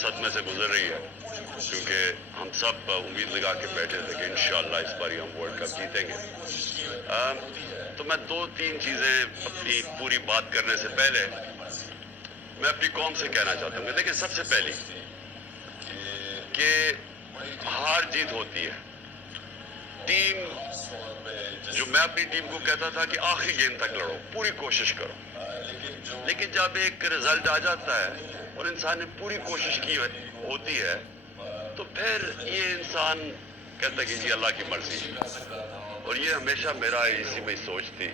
صدمے سے گزر رہی ہے، کیونکہ ہم سب امید لگا کے بیٹھے تھے کہ انشاءاللہ اس بار ہم ورلڈ کپ جیتیں گے۔ تو میں دو تین چیزیں اپنی پوری بات کرنے سے پہلے میں اپنی قوم سے کہنا چاہتا ہوں کہ دیکھیں، سب سے پہلی کہ ہار جیت ہوتی ہے۔ ٹیم جو میں اپنی ٹیم کو کہتا تھا کہ آخری گیند تک لڑو، پوری کوشش کرو، لیکن جب ایک رزلٹ آ جاتا ہے اور انسان نے پوری کوشش کی ہوتی ہے تو پھر یہ انسان کہتا ہے کہ جی اللہ کی مرضی۔ اور یہ ہمیشہ میرا اسی میں سوچ تھی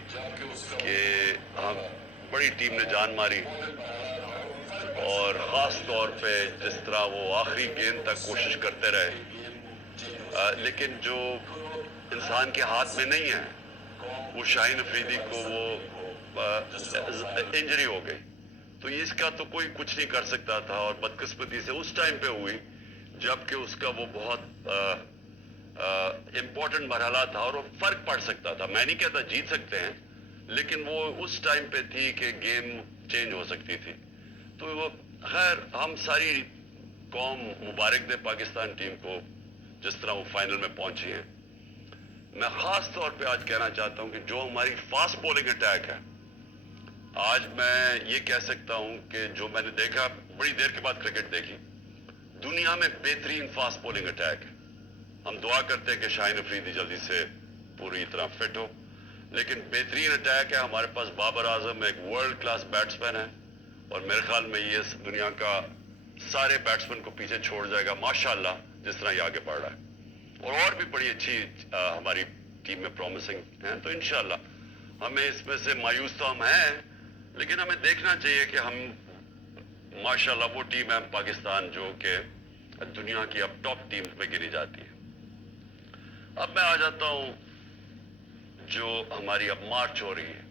کہ ہم بڑی ٹیم نے جان ماری، اور خاص طور پہ جس طرح وہ آخری گیند تک کوشش کرتے رہے، لیکن جو انسان کے ہاتھ میں نہیں ہے، وہ شاہین افریدی کو وہ انجری ہو گئی، تو اس کا تو کوئی کچھ نہیں کر سکتا تھا، اور بدقسمتی سے اس ٹائم پہ ہوئی جبکہ اس کا وہ بہت امپورٹنٹ مرحلہ تھا اور وہ فرق پڑ سکتا تھا۔ میں نہیں کہتا جیت سکتے ہیں، لیکن وہ اس ٹائم پہ تھی کہ گیم چینج ہو سکتی تھی۔ تو وہ خیر، ہم ساری قوم مبارک دے پاکستان ٹیم کو جس طرح وہ فائنل میں پہنچی ہے۔ میں خاص طور پہ آج کہنا چاہتا ہوں کہ جو ہماری فاسٹ بولنگ اٹیک ہے، آج میں یہ کہہ سکتا ہوں کہ جو میں نے دیکھا، بڑی دیر کے بعد کرکٹ دیکھی، دنیا میں بہترین فاسٹ بولنگ اٹیک ہے۔ ہم دعا کرتے ہیں کہ شاہین افریدی جلدی سے پوری طرح فٹ ہو، لیکن بہترین اٹیک ہے ہمارے پاس۔ بابر اعظم ایک ورلڈ کلاس بیٹسمین ہے، اور میرے خیال میں یہ اس دنیا کا سارے بیٹسمین کو پیچھے چھوڑ جائے گا ماشاءاللہ، جس طرح یہ آگے بڑھ رہا ہے۔ اور بھی بڑی اچھی ہماری ٹیم میں پرومسنگ ہیں، تو انشاءاللہ ہمیں اس میں سے مایوس تو ہم ہیں، لیکن ہمیں دیکھنا چاہیے کہ ہم ماشاءاللہ وہ ٹیم ہے پاکستان جو کہ دنیا کی اب ٹاپ ٹیمز میں گنی جاتی ہے۔ اب میں آ جاتا ہوں جو ہماری اب مارچ ہو رہی ہے۔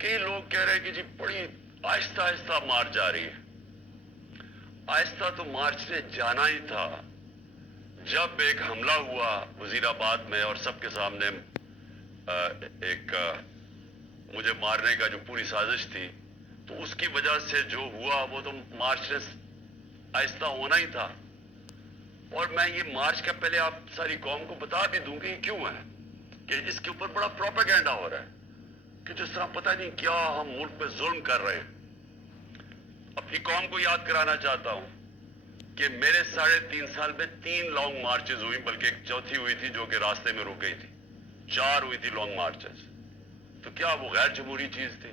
کئی لوگ کہہ رہے ہیں کہ جی بڑی آہستہ آہستہ مارچ جا رہی ہے۔ آہستہ تو مارچ نے جانا ہی تھا۔ جب ایک حملہ ہوا وزیر آباد میں اور سب کے سامنے ایک مجھے مارنے کا جو پوری سازش تھی، تو اس کی وجہ سے جو ہوا وہ تو مارچ نے آہستہ ہونا ہی تھا۔ اور میں یہ مارچ کا پہلے آپ ساری قوم کو بتا بھی دوں کہ یہ کیوں ہے، کہ اس کے اوپر بڑا پروپیگنڈا ہو رہا ہے کہ جس طرح پتہ نہیں کیا ہم ملک پہ ظلم کر رہے ہیں۔ اپنی قوم کو یاد کرانا چاہتا ہوں کہ میرے 3.5 سال میں 3 لانگ مارچز ہوئی، بلکہ ایک چوتھی ہوئی تھی جو کہ راستے میں رک گئی تھی۔ 4 ہوئی تھی لانگ مارچز۔ تو کیا وہ غیر جمہوری چیز تھی؟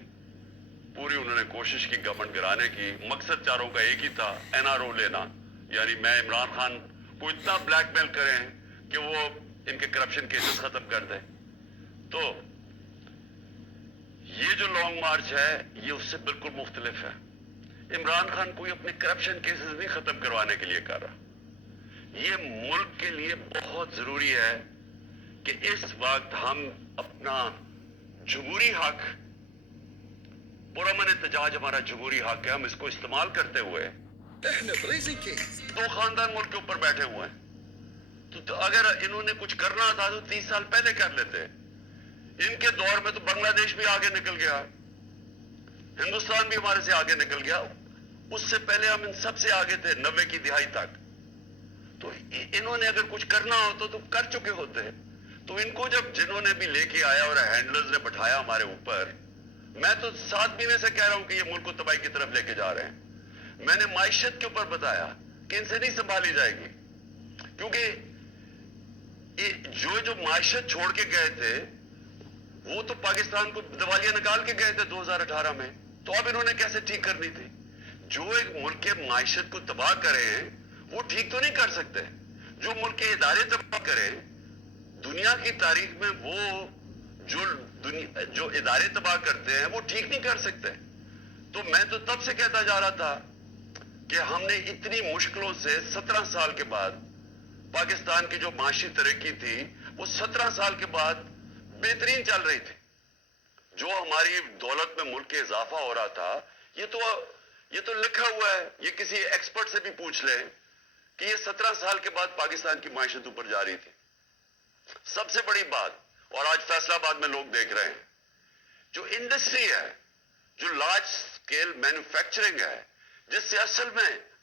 پوری انہوں نے کوشش کی گورنمنٹ گرانے کی، مقصد چاروں کا ایک ہی تھا، NRO لینا، یعنی میں عمران خان کو اتنا بلیک میل کریں کہ وہ ان کے کرپشن کیسز ختم کر دیں۔ تو یہ جو لانگ مارچ ہے یہ اس سے بالکل مختلف ہے۔ عمران خان کوئی اپنے کرپشن کیسز نہیں ختم کروانے کے لیے کر رہا۔ یہ ملک کے لیے بہت ضروری ہے کہ اس وقت ہم اپنا جمہوری حق، پرامن احتجاج ہمارا جمہوری حق ہے، ہم اس کو استعمال کرتے ہوئے، دو خاندان ملک کے اوپر بیٹھے ہوئے ہیں، تو اگر انہوں نے کچھ کرنا تھا تو 30 سال پہلے کر لیتے۔ ان کے دور میں تو بنگلہ دیش بھی آگے نکل گیا، ہندوستان بھی ہمارے سے آگے نکل گیا، اس سے پہلے ہم ان سب سے آگے تھے 90 کی دہائی تک۔ تو انہوں نے اگر کچھ کرنا ہوتا تو کر چکے ہوتے۔ تو ان کو جب جنہوں نے بھی لے کے آیا اور ہینڈلرز نے بٹھایا ہمارے اوپر، میں تو 7 مہینے سے کہہ رہا ہوں کہ یہ ملک کو تباہی کی طرف لے کے جا رہے ہیں۔ میں نے معیشت کے اوپر بتایا کہ ان سے نہیں سنبھالی جائے گی، کیونکہ جو معیشت چھوڑ کے گئے تھے وہ تو پاکستان کو دیوالیہ نکال کے گئے تھے 2018 میں، تو اب انہوں نے کیسے ٹھیک کرنی تھی؟ جو ایک ملک کے معیشت کو تباہ کرے ہیں وہ ٹھیک تو نہیں کر سکتے۔ جو ملک کے ادارے تباہ کرے، دنیا کی تاریخ میں وہ جو ادارے تباہ کرتے ہیں وہ ٹھیک نہیں کر سکتے۔ تو میں تو تب سے کہتا جا رہا تھا کہ ہم نے اتنی مشکلوں سے 17 سال کے بعد پاکستان کی جو معاشی ترقی تھی وہ 17 سال کے بعد بہترین چل رہی تھی۔ جو ہماری دولت میں ملک کے اضافہ ہو رہا تھا، یہ تو لکھا ہوا ہے، یہ کسی ایکسپرٹ سے بھی پوچھ لیں کہ یہ 17 سال کے بعد پاکستان کی معیشت اوپر جا رہی تھی۔ سب سے بڑی بات، اور آج فیصلہ آباد میں لوگ دیکھ رہے ہیں، جو انڈسٹری ہے، جو لارج سکیل مینوفیکچرنگ ہے، جس سے اصل میں